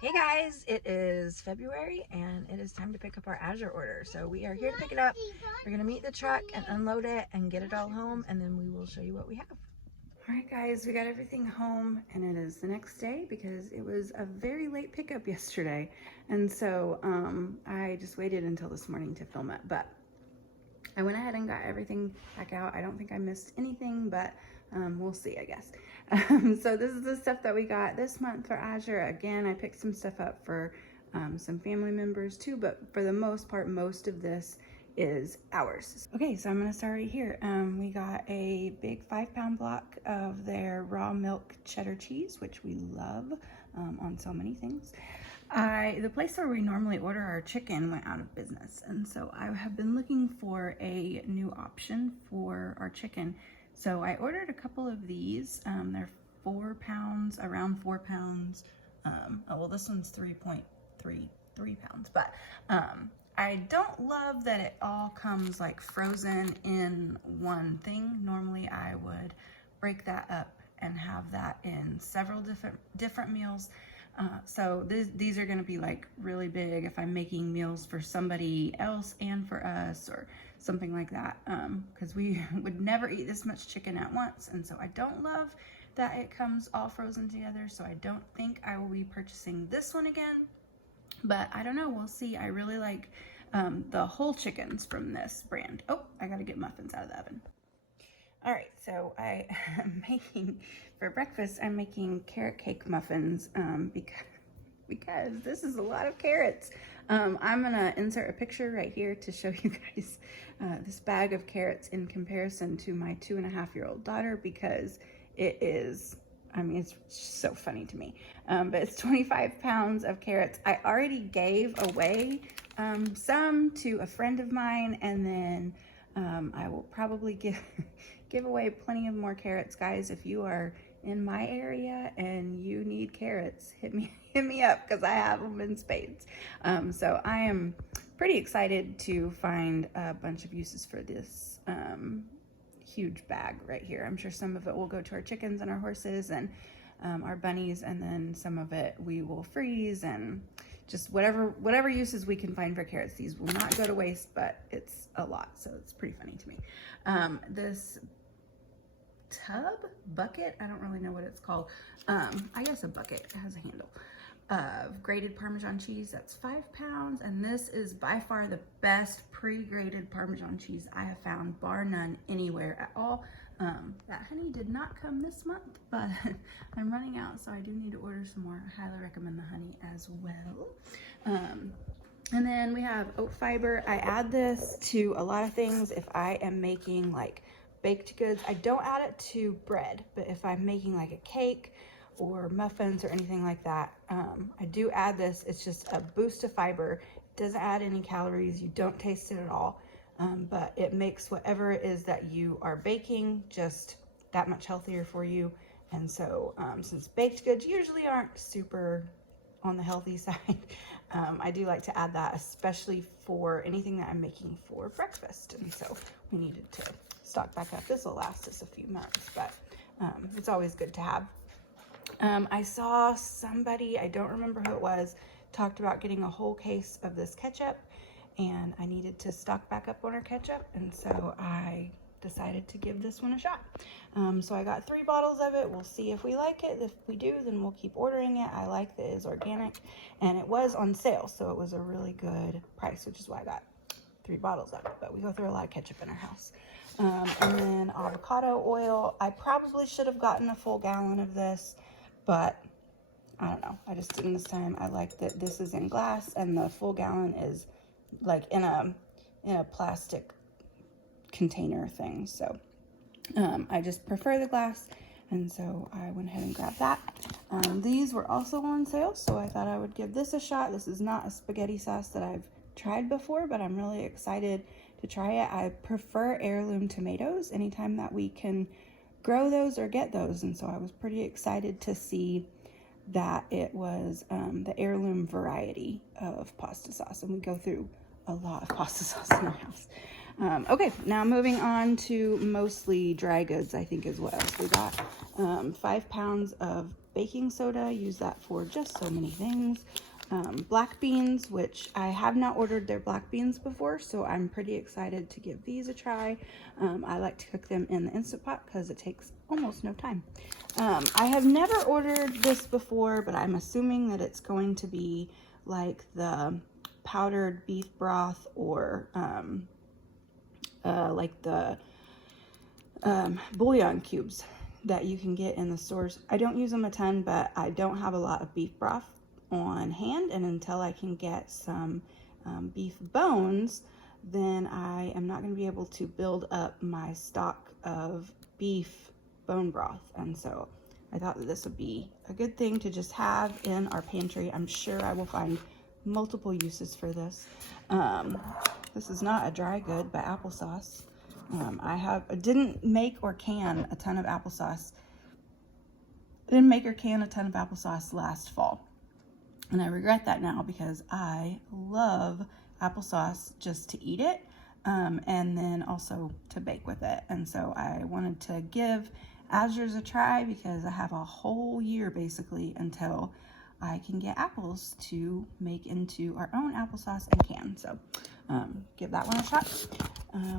Hey guys, it is February and it is time to pick up our Azure order. So we are here to pick it up. We're gonna meet the truck and unload it and get it all home, and then we will show you what we have. All right guys, we got everything home and it is the next day because it was a very late pickup yesterday. And so I just waited until this morning to film it, but I went ahead and got everything back out. I don't think I missed anything, but we'll see, I guess. So this is the stuff that we got this month for Azure. Again, I picked some stuff up for some family members too, but for the most part, most of this is ours. Okay, so I'm gonna start right here. We got a big 5-pound block of their raw milk cheddar cheese, which we love on so many things. The place where we normally order our chicken went out of business, and so I have been looking for a new option for our chicken. So I ordered a couple of these. They're 4 pounds, around 4 pounds. Well, this one's 3.33 pounds, but I don't love that it all comes like frozen in one thing. Normally I would break that up and have that in several different meals. So these are going to be like really big if I'm making meals for somebody else and for us or something like that, because we would never eat this much chicken at once. And so I don't love that it comes all frozen together, so I don't think I will be purchasing this one again, but I don't know, we'll see. I really like the whole chickens from this brand. Oh, I gotta get muffins out of the oven. All right, so I am making, for breakfast, I'm making carrot cake muffins because this is a lot of carrots. I'm gonna insert a picture right here to show you guys this bag of carrots in comparison to my 2.5-year-old daughter, because it is, I mean, it's so funny to me. But it's 25 pounds of carrots. I already gave away some to a friend of mine, and then I will probably give away plenty of more carrots. Guys, if you are in my area and you need carrots, hit me up, because I have them in spades. So I am pretty excited to find a bunch of uses for this huge bag right here. I'm sure some of it will go to our chickens and our horses and our bunnies, and then some of it we will freeze, and just whatever uses we can find for carrots. These will not go to waste, but it's a lot, so it's pretty funny to me. This bucket, I don't really know what it's called. I guess a bucket, it has a handle, of grated Parmesan cheese. That's 5 pounds, and this is by far the best pre-grated Parmesan cheese I have found, bar none, anywhere at all. That honey did not come this month, but I'm running out, so I do need to order some more. I highly recommend the honey as well. And then we have oat fiber. I add this to a lot of things. If I am making like baked goods, I don't add it to bread, but if I'm making like a cake or muffins or anything like that, I do add this. It's just a boost of fiber. It doesn't add any calories. You don't taste it at all, but it makes whatever it is that you are baking just that much healthier for you. And so since baked goods usually aren't super on the healthy side, I do like to add that, especially for anything that I'm making for breakfast. And so we needed to stock back up. This will last us a few months, but it's always good to have. I saw somebody, I don't remember who it was, talked about getting a whole case of this ketchup, and I needed to stock back up on our ketchup, and so I decided to give this one a shot. So I got 3 bottles of it. We'll see if we like it. If we do, then we'll keep ordering it. I like that it's organic, and it was on sale, so it was a really good price, which is why I got 3 bottles of it. But we go through a lot of ketchup in our house. And then avocado oil. I probably should have gotten a full gallon of this, but I don't know. I just didn't this time. I like that this is in glass and the full gallon is like in a plastic container thing. So I just prefer the glass, and so I went ahead and grabbed that. These were also on sale, so I thought I would give this a shot. This is not a spaghetti sauce that I've tried before, but I'm really excited to try it. I prefer heirloom tomatoes anytime that we can grow those or get those, and so I was pretty excited to see that it was the heirloom variety of pasta sauce, and we go through a lot of pasta sauce in our house. Okay, now moving on to mostly dry goods, I think is what else we got. 5 pounds of baking soda, use that for just so many things. Black beans, which I have not ordered their black beans before, so I'm pretty excited to give these a try. I like to cook them in the Instant Pot because it takes almost no time. I have never ordered this before, but I'm assuming that it's going to be like the powdered beef broth or like the bouillon cubes that you can get in the stores. I don't use them a ton, but I don't have a lot of beef broth on hand, and until I can get some beef bones, then I am not going to be able to build up my stock of beef bone broth. And so I thought that this would be a good thing to just have in our pantry. I'm sure I will find multiple uses for this. This is not a dry good, but applesauce. I didn't make or can a ton of applesauce. I didn't make or can a ton of applesauce last fall. And I regret that now because I love applesauce just to eat it, and then also to bake with it. And so I wanted to give Azure's a try because I have a whole year basically until I can get apples to make into our own applesauce and can. So give that one a shot.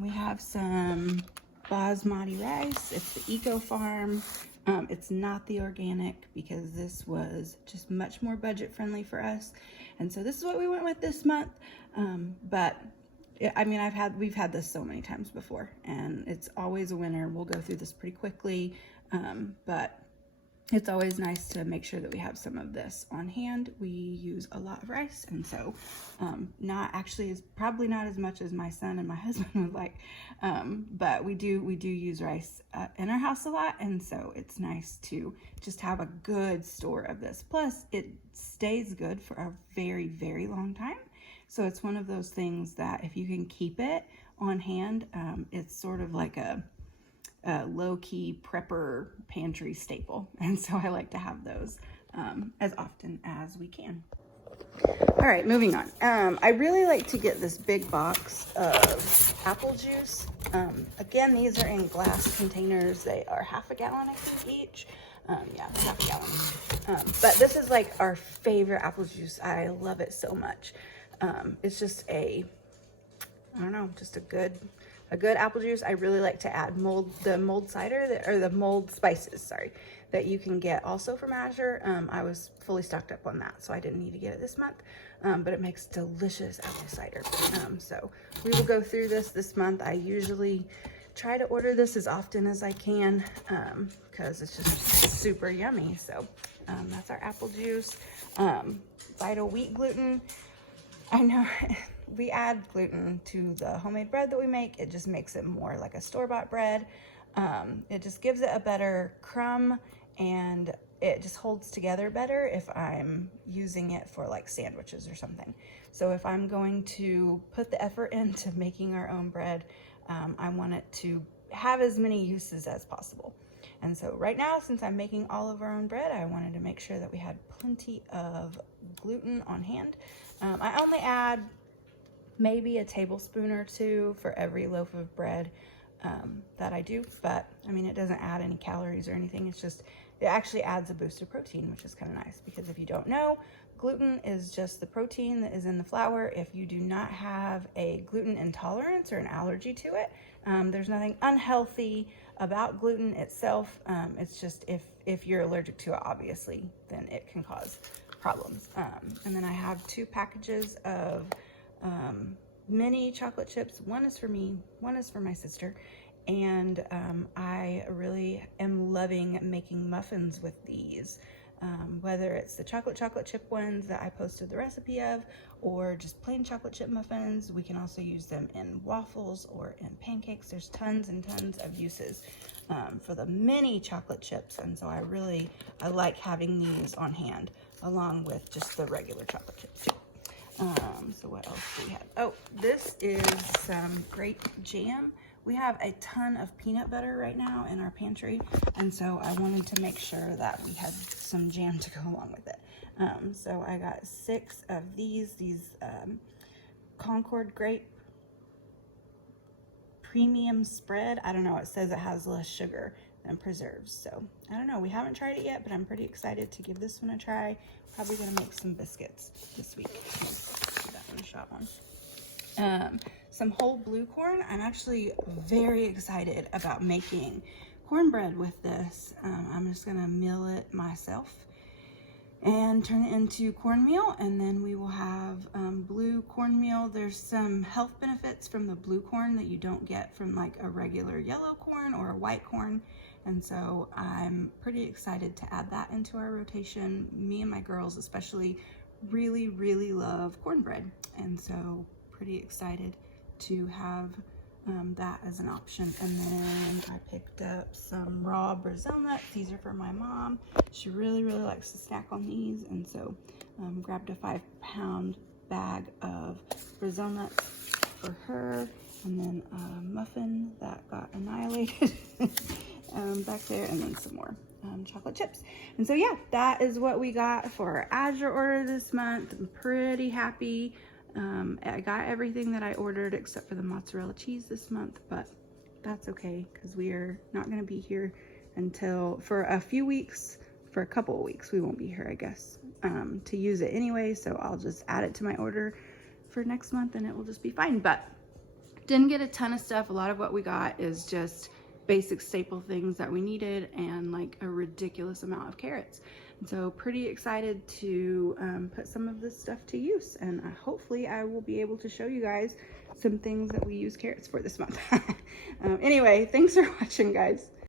We have some basmati rice. It's the Eco Farm. It's not the organic because this was just much more budget friendly for us. And so this is what we went with this month. But I mean, we've had this so many times before, and it's always a winner. We'll go through this pretty quickly. But it's always nice to make sure that we have some of this on hand. We use a lot of rice, and so is probably not as much as my son and my husband would like, but we do use rice in our house a lot, and so it's nice to just have a good store of this. Plus, it stays good for a very, very long time. So it's one of those things that if you can keep it on hand, it's sort of like a low-key prepper pantry staple, and so I like to have those as often as we can. All right, moving on. I really like to get this big box of apple juice. Again, these are in glass containers. They are half a gallon, I think, each. Yeah, half a gallon. But this is like our favorite apple juice. I love it so much. It's just just a good apple juice. I really like to add the mold cider or the mold spices, sorry, that you can get also from Azure. I was fully stocked up on that, so I didn't need to get it this month, but it makes delicious apple cider. So we will go through this month. I usually try to order this as often as I can because it's just super yummy. So that's our apple juice. Vital wheat gluten. I know we add gluten to the homemade bread that we make. It just makes it more like a store-bought bread. It just gives it a better crumb, and it just holds together better if I'm using it for like sandwiches or something. So if I'm going to put the effort into making our own bread, I want it to have as many uses as possible. And so right now, since I'm making all of our own bread, I wanted to make sure that we had plenty of gluten on hand. I only add maybe a tablespoon or two for every loaf of bread that I do, but I mean, it doesn't add any calories or anything. It actually adds a boost of protein, which is kind of nice, because if you don't know, gluten is just the protein that is in the flour. If you do not have a gluten intolerance or an allergy to it, there's nothing unhealthy about gluten itself. It's just if you're allergic to it, obviously, then it can cause problems. And then I have 2 packages of mini chocolate chips. One is for me, one is for my sister. And I really am loving making muffins with these. Whether it's the chocolate chip ones that I posted the recipe of, or just plain chocolate chip muffins. We can also use them in waffles or in pancakes. There's tons and tons of uses for the mini chocolate chips, and so I like having these on hand along with just the regular chocolate chips too. So what else do we have? Oh, this is some grape jam. We have a ton of peanut butter right now in our pantry, and so I wanted to make sure that we had some jam to go along with it. So I got 6 of these Concord grape premium spread. I don't know, it says it has less sugar than preserves. So I don't know, we haven't tried it yet, but I'm pretty excited to give this one a try. Probably gonna make some biscuits this week. Give that one a shot one. Some whole blue corn. I'm actually very excited about making cornbread with this. I'm just gonna mill it myself and turn it into cornmeal, and then we will have blue cornmeal. There's some health benefits from the blue corn that you don't get from like a regular yellow corn or a white corn, and so I'm pretty excited to add that into our rotation. Me and my girls especially really love cornbread, and so pretty excited to have that as an option. And then I picked up some raw Brazil nuts. These are for my mom. She really likes to snack on these, and so grabbed a 5-pound bag of Brazil nuts for her, and then a muffin that got annihilated back there, and then some more chocolate chips. And so yeah, that is what we got for our Azure order this month. I'm pretty happy. I got everything that I ordered except for the mozzarella cheese this month, but that's okay because we are not going to be here until for a few weeks. For a couple of weeks we won't be here, I guess, to use it anyway, so I'll just add it to my order for next month and it will just be fine. But didn't get a ton of stuff. A lot of what we got is just basic staple things that we needed and like a ridiculous amount of carrots. And so pretty excited to put some of this stuff to use, and hopefully I will be able to show you guys some things that we use carrots for this month. Anyway, thanks for watching, guys.